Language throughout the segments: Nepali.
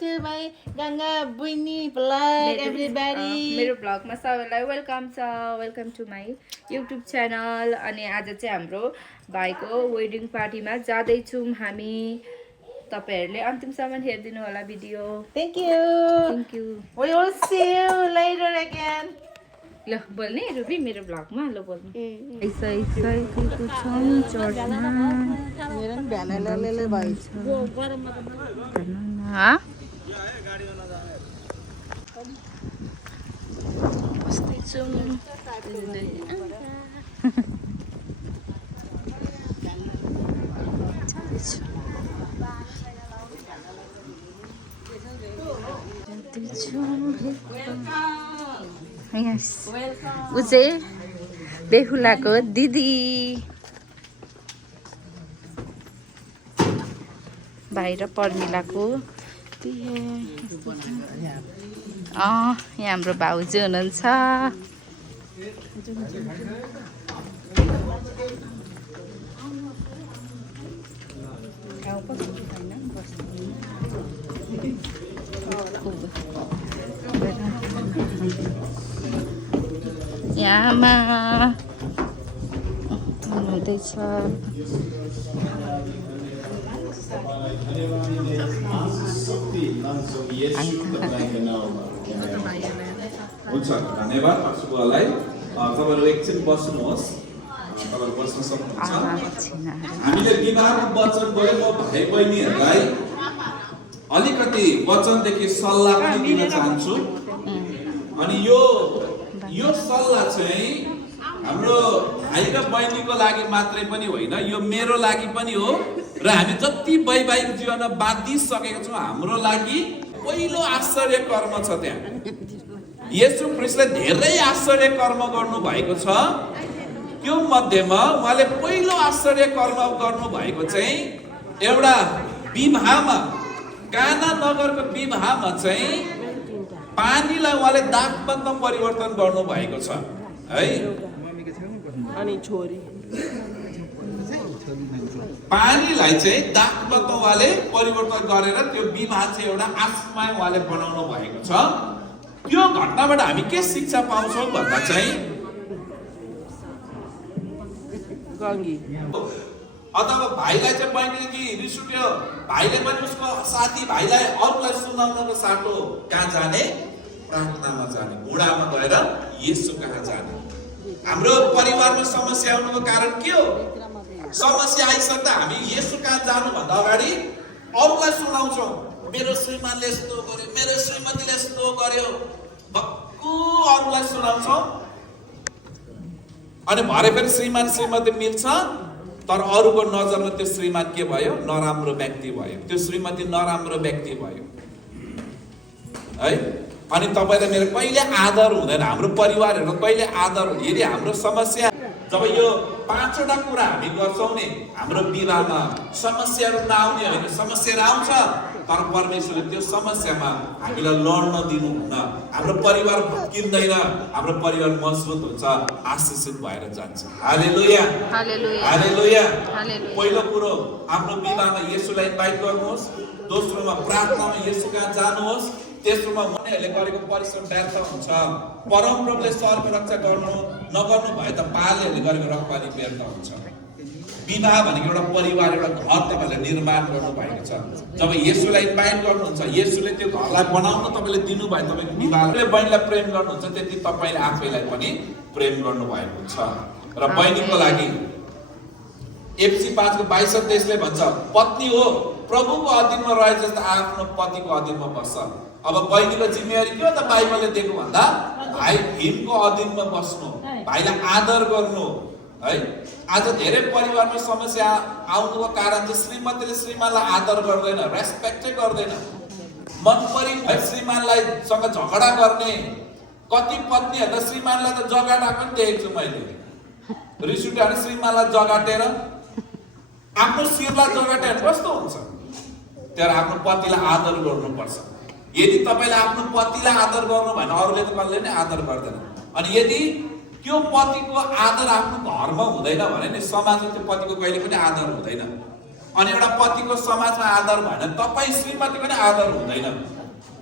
to my Ganga Buini vlog, everybody. मेरो भ्लगमा सबैलाई welcome to my YouTube channel. अनि आज चाहिँ हाम्रो भाइको वेडिङ पार्टीमा जाँदैछौँ हामी। तपाईहरूले अन्तिमसम्म हेरिदिनु होला video. Thank you. Thank you. We will see you later again. ल बोल्ने रुबी मेरो भ्लगमा ल बोल्नु। आइसकेको छौँ चर्चमा। मेरो पनि भ्यानले भइछ। बस्दैछौँ। Yes. ऊ चाहिँ बेहुलाको दिदी भाइ र पर्मिलाको यहाँ हाम्रो भाउजू हुनुहुन्छ। यहाँमा हुँदैछ। हुन्छ धन्यवाद सबैलाई। तपाईँहरू एकछिन बस्नुहोस्, तपाईँहरू बस्न सक्नुहुन्छ। हामीले विवाहको वचन बोलेको भाइ बहिनीहरूलाई अलिकति वचनदेखि सल्लाह पनि दिन चाहन्छु। अनि यो सल्लाह चाहिँ हाम्रो भाइ र बहिनीको लागि मात्रै पनि होइन, यो मेरो लागि पनि हो र हामी जति वैवाहिक जीवनमा बाँधिसकेका छौँ हाम्रो लागि पहिलो आश्चर्य कर्म छ। त्यहाँ येशू ख्रीष्टले धेरै आश्चर्य कर्म गर्नु भएको छ। त्यो मध्येमा उहाँले पहिलो आश्चर्य कर्म गर्नु भएको चाहिँ एउटा विवाहमा, काना नगरको विवाहमा चाहिँ पानीलाई उहाँले दाखमतमा परिवर्तन गर्नु भएको छ है। अनि छोरी पानीलाई चाहिँ दाखमतमा उहाँले परिवर्तन गरेर त्यो विवाह चाहिँ एउटा आत्माय उहाँले बनाउनु भएको छ। त्यो घटनाबाट हामी के शिक्षा पाउँछौँ भन्दा चाहिँ अथवा भाइलाई चाहिँ बहिनीले कि रिस उठ्यो, भाइले पनि उसको साथी भाइलाई अरूलाई सुनाउनको साटो कहाँ जाने? प्रार्थनामा जाने, बुढामा गएर येशू कहाँ जाने। हाम्रो परिवारमा समस्या आउनुको कारण के हो? समस्या आइसक्दा हामी येशू कहाँ जानुभन्दा अगाडि अरूलाई सुनाउँछौँ। मेरो श्रीमानले यस्तो गर्यो, मेरो श्रीमतीले यस्तो गर्यो, भक्कु अरूलाई सुनाउँछौँ। अनि भरे फेरि श्रीमान श्रीमती मिल्छ, तर अरूको नजरमा त्यो श्रीमान के भयो? नराम्रो व्यक्ति भयो, त्यो श्रीमती नराम्रो व्यक्ति भयो है। अनि तपाईँलाई मेरो कहिले आदर हुँदैन, हाम्रो परिवारहरू कहिले आदर हुँदैन। यदि हाम्रो समस्या जब यो 5वटा कुरा हामी गर्छौँ नि हाम्रो विवाहमा, समस्याहरू नआउने होइन, समस्याहरू आउँछ तर परमेश्वरले त्यो समस्यामा हामीलाई लड्न दिनुहुन्न। हाम्रो परिवार भत्किँदैन, हाम्रो परिवार मजबुत हुन्छ, आशीषित भएर जान्छ। हालेलुया, हालेलुया। पहिलो कुरो आफ्नो विवाहमा येशूलाई इन्भाइट गर्नुहोस्। दोस्रोमा प्रार्थनामा येशू कहाँ जानुहोस्। तेस्रोमा उनीहरूले गरेको परिश्रम व्यर्थ हुन्छ। परमप्रभुले स्वर्ग रक्षा गर्नु नगर्नु भए त पालहरूले गरेको रखवाली व्यर्थ हुन्छ। विवाह भनेको एउटा परिवार, एउटा घर तपाईँले निर्माण गर्नु भएको छ। जब येशूलाई इन्भाइट गर्नुहुन्छ, येशूले त्यो घरलाई बनाउन तपाईँले दिनुभयो, तपाईँको विवाहले बहिनीलाई प्रेम गर्नुहुन्छ, त्यति तपाईँले आफैलाई पनि प्रेम गर्नुभएको हुन्छ। र बहिनीको लागि एफसी 5:22 भन्छ, पत्नी हो प्रभुको अधीनमा रहे जस्तो आफ्नो पतिको अधीनमा बस्छ। अब बहिनीको जिम्मेवारी के हो त बाइबलले दिएको भन्दा? भाइ हिमको अधीनमा बस्नु, भाइलाई आदर गर्नु है। आज धेरै परिवारमा समस्या आउनुको कारण चाहिँ श्रीमतीले श्रीमानलाई आदर गर्दैन, रेस्पेक्टै गर्दैन। मन परि श्रीमानलाई सँग झगडा गर्ने कति पत्नीहरू त श्रीमानलाई त जगाटा पनि देखेको छु मैले। रिस उठ्यो भने श्रीमानलाई जगाटेर आफ्नो शिरलाई जगाटेर कस्तो हुन्छ? तर आफ्नो पतिलाई आदर गर्नुपर्छ। यदि तपाईँले आफ्नो पतिलाई आदर गर्नु भएन अरूले त कसले नै आदर गर्दैन। अनि यदि त्यो पतिको आदर आफ्नो घरमा हुँदैन भने नि समाजमा त्यो पतिको कहिले पनि आदर हुँदैन। अनि एउटा पतिको समाजमा आदर भएन तपाईँ श्रीमतीको नै आदर हुँदैन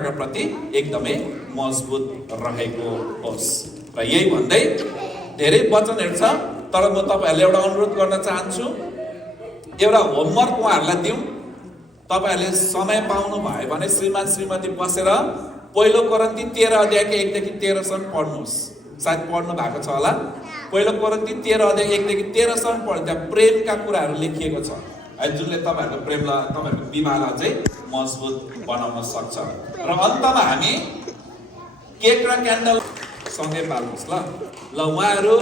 र प्रति एकदमै मजबुत रहेको होस्। र यही भन्दै धेरै वचनहरू छ तर म तपाईँहरूले एउटा अनुरोध गर्न चाहन्छु एउटा होमवर्क उहाँहरूलाई दिउँ। तपाईँहरूले समय पाउनु भयो भने श्रीमान श्रीमती बसेर पहिलो कोरिन्थी 13 अध्यायको 1 देखि 13 सम्म पढ्नुहोस्। सायद पढ्नु भएको छ होला। पहिलो कोरिन्थी 13 अध्याय 1 देखि 13 सम्म पढ्दा त्यहाँ प्रेमका कुराहरू लेखिएको छ है जुनले तपाईँहरूको प्रेमलाई तपाईँहरूको विवाहलाई चाहिँ मजबुत बनाउन सक्छ। र अन्तमा हामी केक र क्यान्डल सँगै पाल्नुहोस् ल। ल उहाँहरू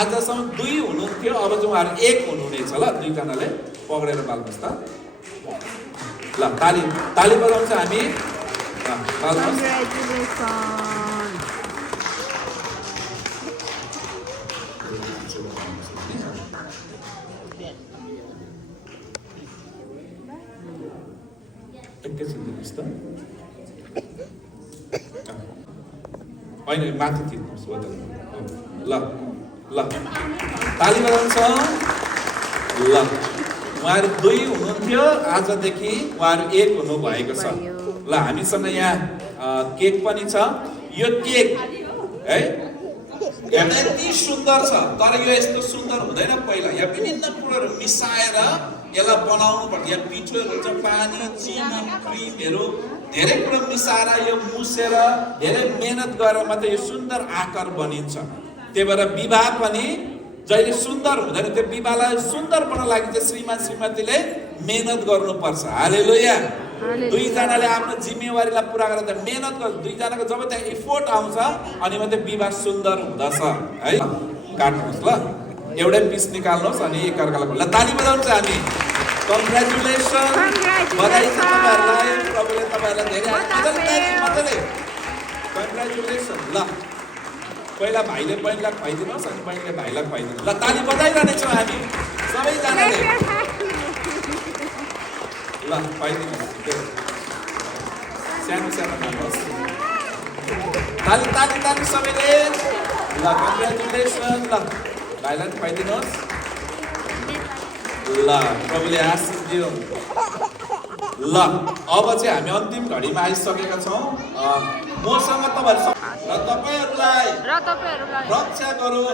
आजसम्म 2 हुनुहुन्थ्यो अब चाहिँ उहाँहरू 1 हुनुहुनेछ ल। 2 जनाले पक्रेर पाल्नुहोस् त ल। ताली ताली बजाउँछ हामी एकैछिन दिनुहोस् त होइन माथि थिच्नुहोस् हो त ल ल ताली बजाउँछ ल। उहाँहरू 2 हुनुहुन्थ्यो आजदेखि उहाँहरू 1 हुनुभएको छ ल। हामीसँग यहाँ केक पनि छ। यो केक है हेर्दा यति सुन्दर छ तर यो यस्तो सुन्दर हुँदैन। पहिला यहाँ विभिन्न कुराहरू मिसाएर यसलाई बनाउनु पर्छ। यहाँ पिठोहरू हुन्छ पानी चिनी क्रिमहरू धेरै कुरो मिसाएर यो मुसेर धेरै मेहनत गरेर मात्रै यो सुन्दर आकार बनिन्छ। त्यही भएर विवाह पनि जहिले सुन्दर हुँदैन त्यो विवाहलाई सुन्दर बनाउन लागि चाहिँ श्रीमान श्रीमतीले मेहनत गर्नुपर्छ। हालेलुया। 2 जनाले आफ्नो जिम्मेवारीलाई पुरा गरेर त मेहनत गर्छ। 2 जनाको जब त्यहाँ एफोर्ट आउँछ अनि मात्रै विवाह सुन्दर हुँदछ है। काट्नुहोस् ल एउटै पिस निकाल्नुहोस् अनि एकअर्कालाई ल ताली बजाउँछ हामी। कङ्ग्रेचुलेसन बधाई छ तपाईँहरूलाई। प्रभुले तपाईँहरूलाई धेरै मजाले कङ्ग्रेचुलेसन ल। पहिला भाइले बहिनीलाई खुवाइदिनुहोस् अनि बहिनीले भाइलाई खुवाइदिनुहोस् ल। ताली बजाइरहनेछौँ हामी सबैजनाले ल। खुवाइदिनुहोस् सानो सानो खानुहोस्। ताली ताली ताली सबैले ल। कङ्ग्रेचुलेसन ल। भाइलाई खुवाइदिनुहोस् ल। प्रभुले आशिष दियो ल। अब चाहिँ हामी अन्तिम घडीमा आइसकेका छौँ। मसँग तपाईँहरू र तपाईँहरूलाई रक्षा गरौँ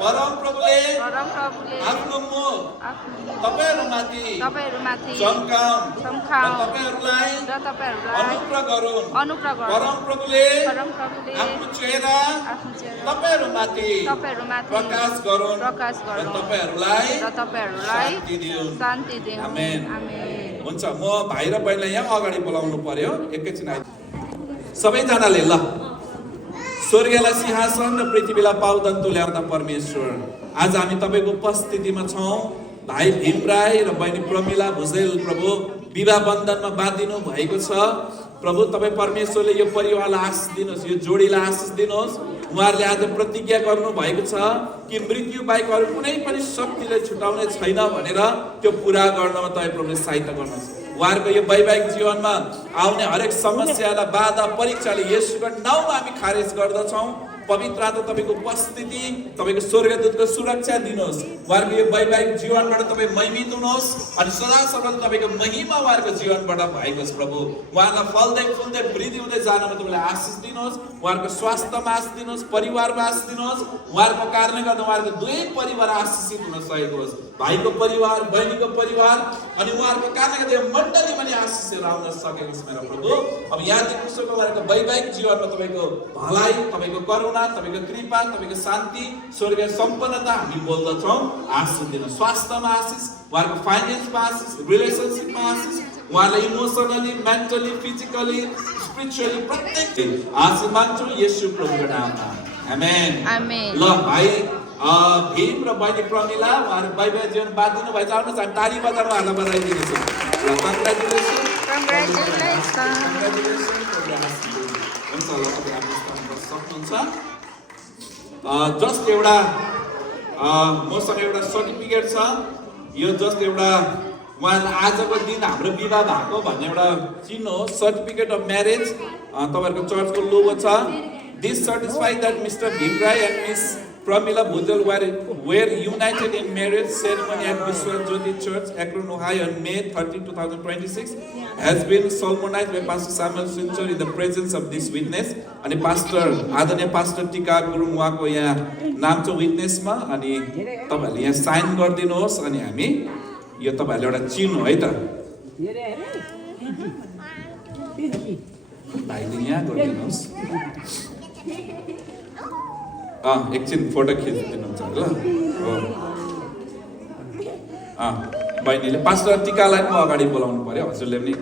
परम प्रभुले आफ्नो मुख तपाईँहरूमाथि चम्काउँ र तपाईँहरूलाई अनुग्रह गरौँ। परम प्रभुले आफ्नो चेहरा तपाईँहरूमाथि प्रकाश गरौँ र तपाईँहरूलाई शान्ति दिउँ। आमेन। हुन्छ म भाइ र बहिनीलाई यहाँ अगाडि बोलाउनु पर्यो एकैछिन आइ सबैजनाले ल। स्वर्गलाई सिंहासन र पृथ्वीलाई पाउदन तुल्याउँदा परमेश्वर आज हामी तपाईँको उपस्थितिमा छौँ। भाइ भीम राई र बहिनी प्रमिला भुजेल प्रभु विवाह बन्धनमा बाँधिनु भएको छ। प्रभु तपाईँ परमेश्वरले यो परिवारलाई आशिष दिनुहोस् यो जोडीलाई आशिष दिनुहोस्। उहाँहरूले आज प्रतिज्ञा गर्नु भएको छ कि मृत्यु बाहेक अरू कुनै पनि शक्तिले छुटाउने छैन भनेर त्यो पुरा गर्नमा तपाईँ प्रभुले सहायता गर्नुहोस्। उहाँहरूको यो वैवाहिक जीवनमा आउने हरेक समस्यालाई बाधा परीक्षाले येशूको नाउँमा हामी खारेज गर्दछौँ। पवित्र आत्मा तपाईँको उपस्थिति तपाईँको स्वर्गदूतको सुरक्षा दिनुहोस्। उहाँहरूको यो वैवाहिक जीवनबाट तपाईँ महिमित हुनुहोस् अनि सदासम्म तपाईँको महिमा उहाँहरूको जीवनबाट भएको छ। प्रभु उहाँलाई फल्दै फुल्दै वृद्धि हुँदै जानमा तपाईँले आशिष दिनुहोस्। उहाँहरूको स्वास्थ्यमा आशिष दिनुहोस् परिवारमा आशिष दिनुहोस्। उहाँहरूको कारणले गर्दा उहाँहरूको 2 परिवार आशिषित हुन सकेको होस्। भाइको परिवार बहिनीको परिवार अनि उहाँहरूको कारणले गर्दा यो मण्डलीमा नि आशिषहरू आउन सकेको छ। मेरो प्रभु अब यहाँदेखि उसको उहाँहरूको वैवाहिक जीवनमा तपाईँको भलाइ तपाईँको करुणा तपाईँको कृपा तपाईँको शान्ति स्वर्गीय सम्पन्नता हामी बोल्दछौँ। आशिष दिन स्वास्थ्यमा आशिष उहाँहरूको फाइनेन्समा आशिष रिलेसनसिपमा आशिष उहाँलाई इमोसनली मेन्टली फिजिकली स्पिरिचुअली प्रत्येक आशिष माग्छौँ येशू प्रभुको नाममा आमेन। ल भाइ भीम र बहिनी प्रमिला उहाँहरू वैवाहिक जीवन बाँधिनु भएछ। आउनुहोस् हामी ताली बजाएर उहाँहरूलाई बधाइदिनेछौँ। ल कङ्ग्रेचुलेसन हुन्छ ल सक्नुहुन्छ। जस्ट एउटा मसँग एउटा सर्टिफिकेट छ। यो जस्ट एउटा उहाँलाई आजको दिन हाम्रो विवाह भएको भन्ने एउटा चिन्ह हो। सर्टिफिकेट अफ म्यारेज तपाईँहरूको चर्चको लोगो छ। This certify that mister Bhim Rai and miss Pramila Bhujal were united in marriage ceremony at Vishwa Jyoti Church, Akron, Ohio on May 30, 2026 has been solemnized by Pastor Samuel Sunchor in the presence of this witness. अनि आदरणीय पास्टर टिका गुरुङ उहाँको यहाँ नाम छ विटनेसमा अनि तपाईहरुले यहाँ साइन गरिदिनुहोस् अनि हामी यो तपाईहरुले एउटा चिन्ह है त भाइले यहाँ गरिदिनुहोस् एकछिन फोटो खिचिदिनुहुन्छ ल हो बहिनीले पास्टर टिकालाई पनि अगाडि बोलाउनु पर्यो हजुरले पनि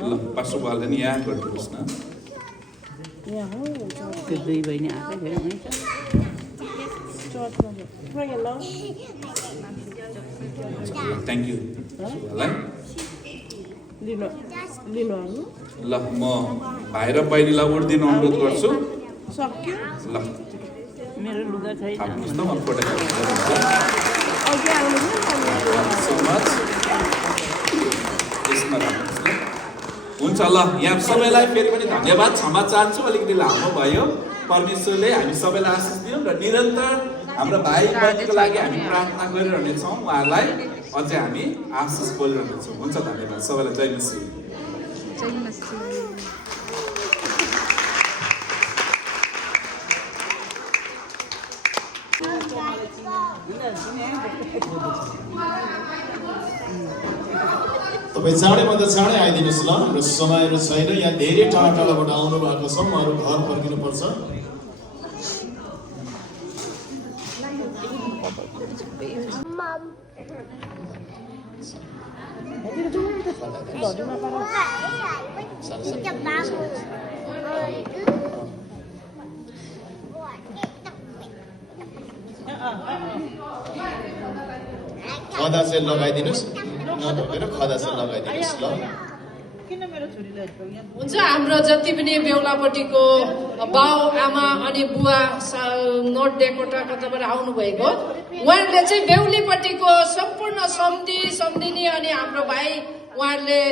ल पास्टर बालले नि यहाँ गरिदिनुहोस् न त्यो दुई बहिनी आफै फेरि हुन्छ थ्याङ्क यू ल म भाइ र बहिनीलाई उठ्दिन अनुरोध गर्छु ल मेरो लुगा छैन थाप्नुहोस् न म फोटो सो मच यसमा राख्नुहोस् ल हुन्छ ल यहाँ सबैलाई फेरि पनि धन्यवाद क्षमा चाहन्छु अलिकति लामो भयो परमेश्वरले हामी सबैलाई आशिष दिउँ र निरन्तर हाम्रो भाइ बहिनीको लागि हामी प्रार्थना गरिरहनेछौँ उहाँहरूलाई अझै हामी आशिष बोलिरहनेछौँ हुन्छ धन्यवाद सबैलाई जय मसीह जय मसीह तपाईँ चाँडैभन्दा चाँडै आइदिनुहोस् ल हाम्रो समयहरू छैन यहाँ धेरै टाढा टाढाबाट आउनु भएको छ उहाँहरू घर फर्किनुपर्छ खदा चाहिँ लगाइदिनुहोस् नभएर खदा चाहिँ लगाइदिनुहोस् ल हुन्छ हाम्रो जति पनि बेहुलापट्टिको बाउ आमा अनि बुवा नोट डेकोटा कताबाट आउनुभएको उहाँहरूले चाहिँ बेहुलीपट्टिको सम्पूर्ण सम्धिनी अनि हाम्रो भाइ उहाँहरूले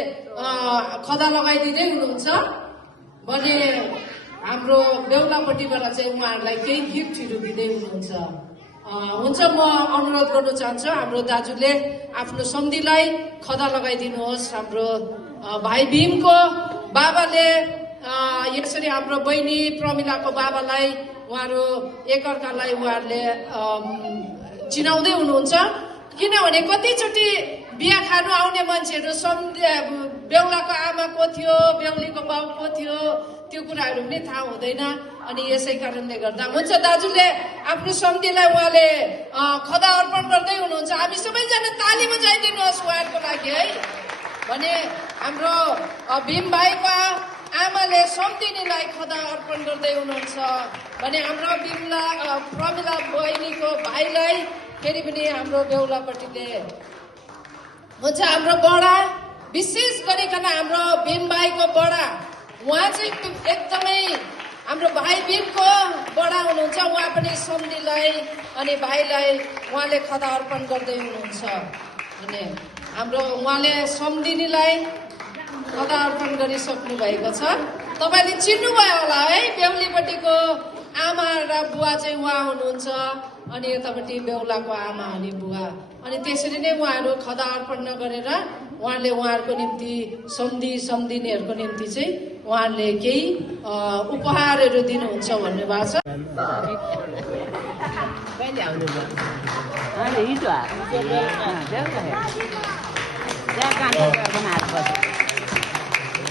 खदा लगाइदिँदै हुनुहुन्छ भने हाम्रो बेहुलापट्टिबाट चाहिँ उहाँहरूलाई केही गिफ्टहरू दिँदै हुनुहुन्छ हुन्छ म अनुरोध गर्न चाहन्छु हाम्रो दाजुले आफ्नो सम्धिलाई खदा लगाइदिनुहोस् हाम्रो भाइ भीमको बाबाले यसरी हाम्रो बहिनी प्रमिलाको बाबालाई उहाँहरू एकअर्कालाई उहाँहरूले चिनाउँदै हुनुहुन्छ किनभने कतिचोटि बिहा खानु आउने मान्छेहरू बेहुलाको आमा को थियो बेहुलीको बाउ को थियो त्यो कुराहरू पनि थाहा हुँदैन अनि यसै कारणले गर्दा हुन्छ दाजुले आफ्नो सम्धिलाई उहाँले खदा अर्पण गर्दै हुनुहुन्छ हामी सबैजना ताली बजाइदिनुहोस् उहाँहरूको लागि है भने हाम्रो भीम भाइको आमाले सम्धिनीलाई खदा अर्पण गर्दै हुनुहुन्छ भने हाम्रो प्रमिला बहिनीको भाइलाई फेरि पनि हाम्रो बेहुलापट्टिले हुन्छ हाम्रो बडा विशेष गरिकन हाम्रो भीम भाइको बडा उहाँ चाहिँ एकदमै हाम्रो भाइ भीमको बडा हुनुहुन्छ उहाँ पनि सम्धिलाई अनि भाइलाई उहाँले खदा अर्पण गर्दै हुनुहुन्छ अनि हाम्रो उहाँले सम्धिनीलाई खदा अर्पण गरिसक्नु भएको छ तपाईँले चिन्नुभयो होला है बेहुलीपट्टिको आमा र बुवा चाहिँ उहाँ हुनुहुन्छ अनि यतापट्टि बेहुलाको आमा अनि बुवा अनि त्यसरी नै उहाँहरू खदा अर्पण नगरेर उहाँले उहाँहरूको निम्ति सम्धिनीहरूको निम्ति चाहिँ उहाँले केही उपहारहरू दिनुहुन्छ भन्ने भएको छ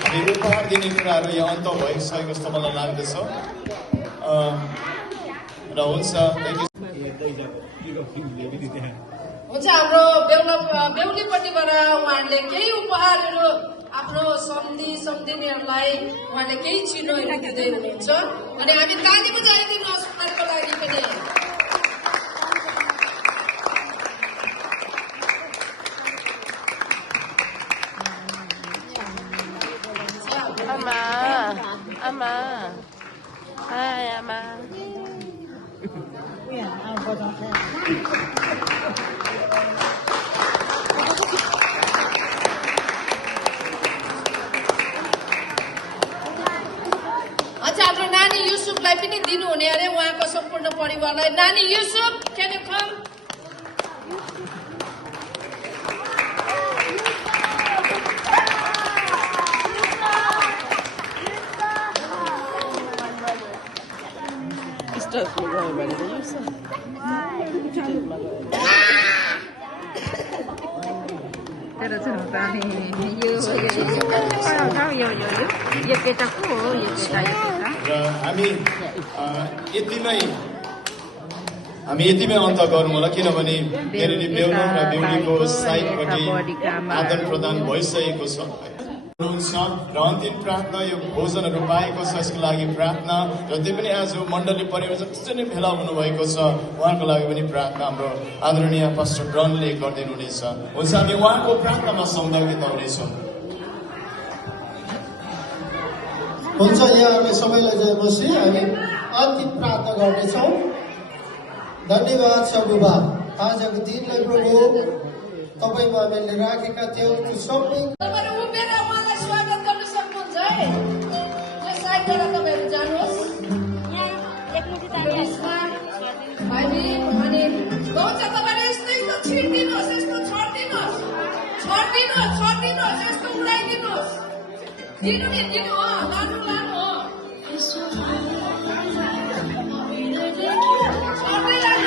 उपहार दिने कुराहरू यहाँ अन्त भइसकेको जस्तो मलाई लाग्दछ र हुन्छ हुन्छ हाम्रो बेहुलीपट्टिबाट उहाँहरूले केही उपहारहरू आफ्नो सम्धिनीहरूलाई उहाँले केही चिन्हहरू दिँदै हुनुहुन्छ अनि हामी ताली बजाइदिनुहोस् उहाँहरूको लागि पनि Ama. Hi, Ama. युसुफलाई पनि दिनुहुने अरे उहाँको सम्पूर्ण परिवारलाई। नानी युसुफ, can you come? तेरो चाहिँ हामी यो केटा को हो यो केटा र हामी यतिमै अन्त गरौँ होला किनभने यहाँनिर बेहुला र बेहुलीको साइडपट्टि आदान प्रदान भइसकेको छ हुनुहुन्छ र अन्तिम प्रार्थना यो भोजनहरू पाएको छ यसको लागि प्रार्थना र त्यो पनि आज मण्डली परिवार जति नै भेला हुनुभएको छ उहाँको लागि पनि प्रार्थना हाम्रो आदरणीय पास्टर ब्रनले गरिदिनु हुनेछ। हुन्छ हामी उहाँको प्रार्थनामा सहभागिता हुनेछौँ। हुन्छ यहाँ हामी सबैलाई जयमसी हामी अन्तिम प्रार्थना गर्नेछौँ। धन्यवाद छ बुबा आजको दिनलाई प्रभु तपाईँमा हामीले राखेका थियौँ त्यो सबै तपाईहरु उभिएर उहाँलाई स्वागत गर्न सक्नुहुन्छ है। यो साइडबाट तपाईहरु जानुहोस्। भाइबी अनि गाउँछ तपाईहरु यस्तो छिर्दिनुहोस्, यस्तो छर्दिनुहोस्, यस्तो उडाइदिनुहोस्। दिनु नि दिनु हो, लानु हो। छर्दै लानु।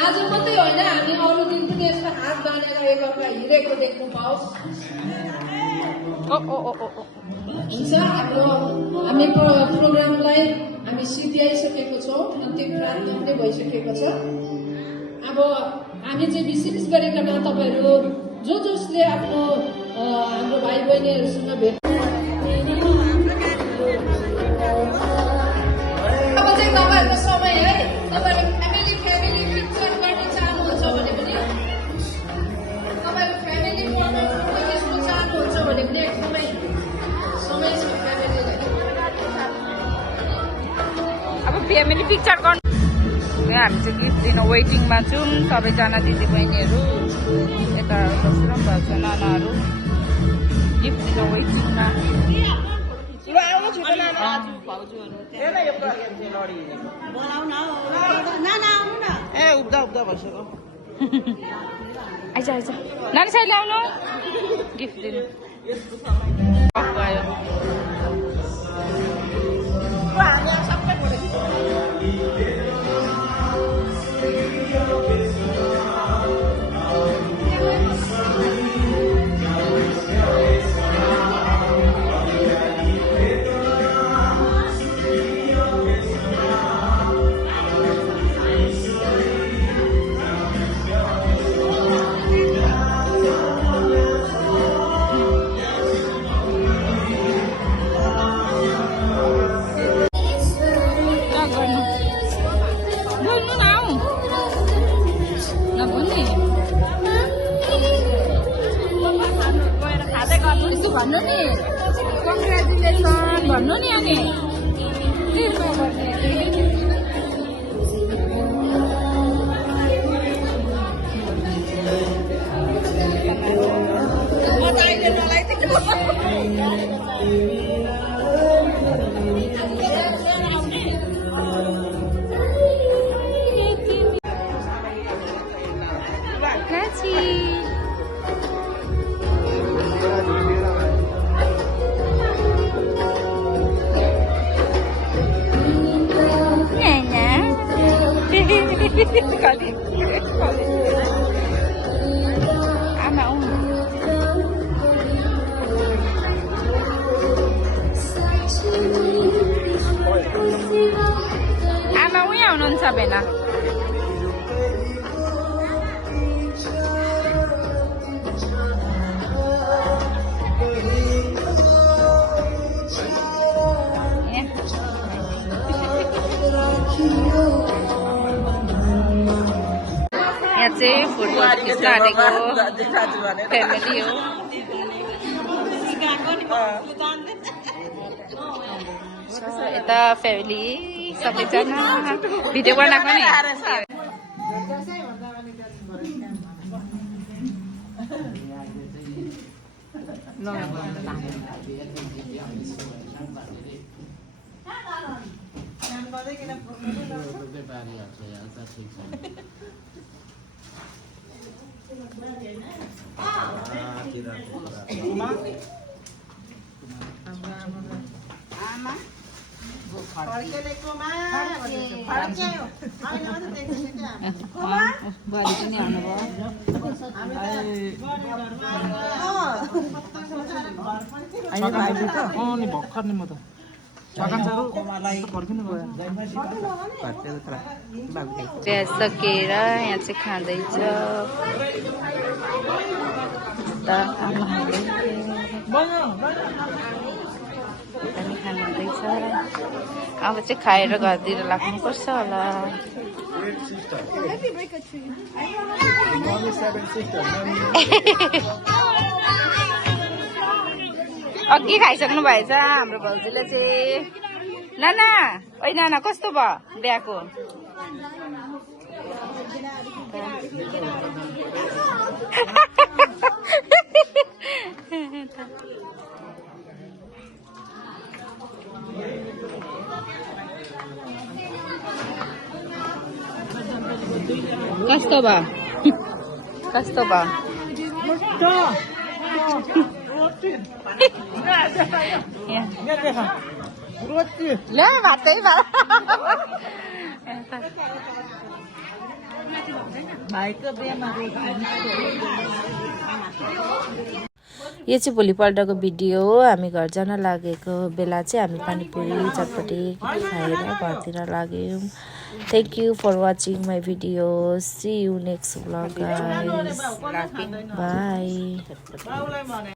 आज मात्रै होइन हामी अरू दिन पनि यस्तो हात बाँधेर एकअर्का हिँडेको देख्नु पाओस्। हुन्छ हामी प्रोग्रामलाई हामी सिद्ध्याइसकेको छौँ, अन्तिम प्रार्थना पनि भइसकेको छ। अब हामी चाहिँ विशेष गरेर तपाईँहरू जसले आफ्नो हाम्रो भाइ बहिनीहरूसँग भेट अब चाहिँ तपाईँहरूको समय है। तपाईँहरू फ्यामिली पिक्चर गर्न चाहनुहुन्छ भने पनि तपाईँहरू फ्यामिली त्यस्तो चाहनुहुन्छ भने पनि एकदमै समय छ फ्यामिलीलाई। अब फ्यामिली पिक्चर गर्नु हामी चाहिँ गिफ्ट दिन वेटिङमा छौँ। सबैजना दिदीबहिनीहरू यता बसेर भएको छ, नानाहरू गिफ्ट दिन वेटिङमा। आइज नानी साइड ल्याउनु गिफ्ट दिनु। भन्नु नि कङ्ग्रेचुलेसन भन्नु नि अनि उहाँ हुनुहुन्छ भेना यहाँ चाहिँ फुटबल खेल्न आएको फ्यामिली हो यता फ्यामिली सबैजना भिडियो बनाएको नि प्याज सकेर यहाँ चाहिँ खाँदैछ खाँदैछ अब चाहिँ खाएर घरतिर लाग्नुपर्छ होला अघि खाइसक्नु भएछ हाम्रो भाउजूले चाहिँ नाना ओइ नाना कस्तो भयो बिहाको कस्तो भयो कस्तो भयो ल भातै भयो यो चाहिँ भोलिपल्टको भिडियो हो हामी घर जान लागेको बेला चाहिँ हामी पानीपुरी चटपटी खाएर घरतिर लाग्यौँ Thank you for watching my videos. See you next vlog guys. Bye.